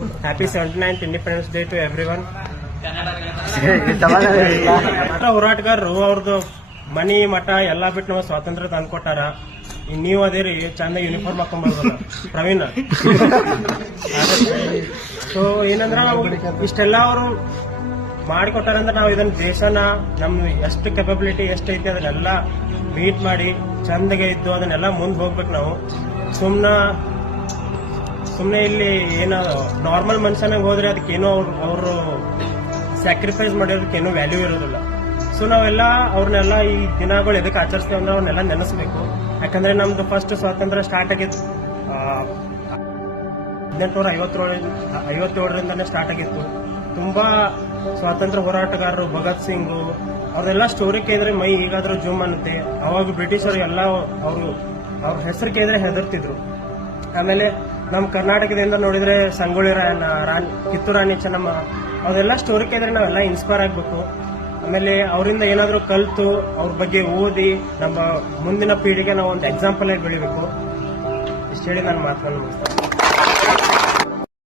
Happy 79th Independence Day to everyone. ಹೋರಾಟಗಾರರು ಅವ್ರದ್ದು ಮನಿ ಮಠ ಎಲ್ಲಾ ಬಿಟ್ಟು ನಾವು ಸ್ವಾತಂತ್ರ್ಯ ತಂದ್ಕೊಟ್ಟಾರ. ನೀವು ಅದೇರಿ ಚಂದ ಯೂನಿಫಾರ್ಮ್ ಹಾಕೊಂಡ್ಬರ್ಬೋದ ಪ್ರವೀಣ್. ಸೊ ಏನಂದ್ರ ನಾವು ಇಷ್ಟೆಲ್ಲ ಅವರು ಮಾಡಿಕೊಟ್ಟಾರಂದ್ರೆ ನಾವು ಇದನ್ನ ದೇಶನ ನಮ್ ಎಷ್ಟು ಕೆಪಬಿಲಿಟಿ ಎಷ್ಟೈತಿ ಅದನ್ನೆಲ್ಲ ಮೀಟ್ ಮಾಡಿ ಚಂದಗೆ ಇದ್ದು ಅದನ್ನೆಲ್ಲ ಮುಂದೆ ಹೋಗ್ಬೇಕು. ನಾವು ಸುಮ್ನೆ ಇಲ್ಲಿ ಏನೋ ನಾರ್ಮಲ್ ಮನುಷ್ಯನಾಗ ಹೋದ್ರೆ ಅದಕ್ಕೇನೋ ಅವರು ಸ್ಯಾಕ್ರಿಫೈಸ್ ಮಾಡಿರೋದಕ್ಕೇನೋ ವ್ಯಾಲ್ಯೂ ಇರೋದಿಲ್ಲ. ಸೊ ನಾವೆಲ್ಲ ಅವ್ರನ್ನೆಲ್ಲ ಈ ದಿನಗಳು ಎದಕ್ಕೆ ಆಚರಿಸ್ತೇವೆ ಅಂದ್ರೆ ಅವ್ರನ್ನೆಲ್ಲ ನೆನೆಸ್ಬೇಕು. ಯಾಕಂದ್ರೆ ನಮ್ದು ಫಸ್ಟ್ ಸ್ವಾತಂತ್ರ್ಯ ಸ್ಟಾರ್ಟ್ ಆಗಿತ್ತು 1857ರಿಂದನೇ ಸ್ಟಾರ್ಟ್ ಆಗಿತ್ತು. ತುಂಬಾ ಸ್ವಾತಂತ್ರ್ಯ ಹೋರಾಟಗಾರರು ಭಗತ್ ಸಿಂಗ್ ಅವ್ರದೆಲ್ಲ ಸ್ಟೋರಿ ಕೇಳಿದ್ರೆ ಮೈ ಈಗಾದ್ರೂ ಜೂಮ್ ಅನ್ನುತ್ತೆ. ಅವಾಗ ಬ್ರಿಟಿಷರು ಎಲ್ಲ ಅವ್ರ ಹೆಸರು ಕೇಳಿದ್ರೆ ಹೆದರ್ತಿದ್ರು. ಆಮೇಲೆ ನಮ್ಮ ಕರ್ನಾಟಕದಿಂದ ನೋಡಿದ್ರೆ ಸಂಗೊಳ್ಳಿ ಕಿತ್ತೂರು ರಾಣಿ ಚೆನ್ನಮ್ಮ ಅವರೆಲ್ಲ ಸ್ಟೋರಿ ಕೇಳಿದ್ರೆ ನಾವೆಲ್ಲ ಇನ್ಸ್ಪೈರ್ ಆಗ್ಬೇಕು. ಆಮೇಲೆ ಅವರಿಂದ ಏನಾದರೂ ಕಲಿತು ಅವ್ರ ಬಗ್ಗೆ ಓದಿ ನಮ್ಮ ಮುಂದಿನ ಪೀಳಿಗೆ ನಾವು ಒಂದು ಎಕ್ಸಾಂಪಲ್ ಆಗಿ ಬೆಳಿಬೇಕು. ಇಷ್ಟು ಹೇಳಿ ನಾನು ಮಾತನ್ನು ಮುಗಿಸ್ತೇನೆ.